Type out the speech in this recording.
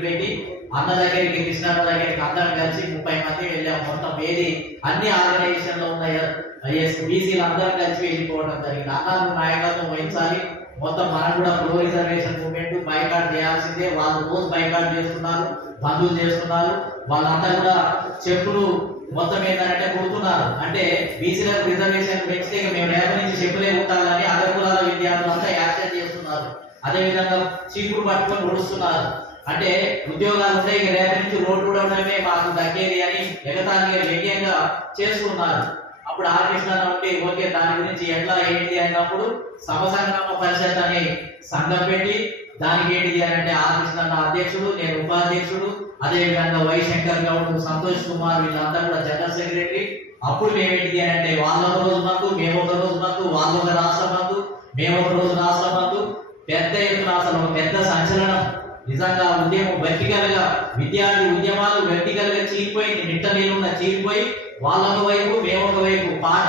పెట్టి అన్న దగ్గరికి కృష్ణ దగ్గరికి అందరం కలిసి ముప్పై మంది వెళ్ళాం. మొత్తం ఏది అన్ని ఆర్గనైజేషన్లో ఉన్న బీసీలు అందరం కలిసి వెళ్ళిపోవడం జరిగింది. అన్నారు నాయకత్వం వహించాలి. మొత్తం మనం కూడా ప్రో రిజర్వేషన్ మూవ్మెంట్ బైకాట్ చేయాల్సిందే. వాళ్ళు రోజు బైకాట్ చేస్తున్నారు బంధువులు చేస్తున్నారు. వాళ్ళంతా కూడా చెప్పులు మొత్తం ఏంటంటే కొడుతున్నారు. అంటే బీసీలకు రిజర్వేషన్ పెంచితే మేము రేపు నుంచి చెప్పులే కుట్టాలని అగ్రకులాల విద్యార్థులు అంతా యాక్షన్ చేస్తున్నారు. అదే విధంగా చీపురు పట్టుకొని ఒడుస్తున్నారు అంటే ఉద్యోగాలు ఉంటాయి రేపటి నుంచి రోడ్డు ఉండడమే మాకు దగ్గేది అని ఎగతానికి వ్యంగ్యంగా చేసుకున్నారు. అప్పుడు ఆ కృష్ణ ఉంటే ఓకే దాని గురించి ఎట్లా ఏంటి అన్నప్పుడు సమసంగ్రామ పరిషత్ అనే సంఘం పెట్టి దానికి ఏంటిది అని అంటే ఆ కృష్ణ అధ్యక్షుడు నేను ఉపాధ్యక్షుడు అదేవిధంగా వై శంకర్ గౌడ్ సంతోష్ కుమార్ వీళ్ళంతా కూడా జనరల్ సెక్రటరీ. అప్పుడు మేమేంటిది అని అంటే వాళ్ళ ఒక రోజు మందు మేము ఒక రోజు మందు వాళ్ళు ఒక రాష్ట్రం మందు మేము ఒక రోజు రాష్ట్రం మందు పెద్ద ఎత్తున అసలు పెద్ద సంచలనం. నిజంగా ఉద్యమం వెర్టికల్గా విద్యార్థి ఉద్యమాలు వెర్టికల్గా చీలిపోయింది నిట్ట నీళ్ళున్న చీలిపోయి వాళ్ళొక వైపు మేము వైపు పార్టీ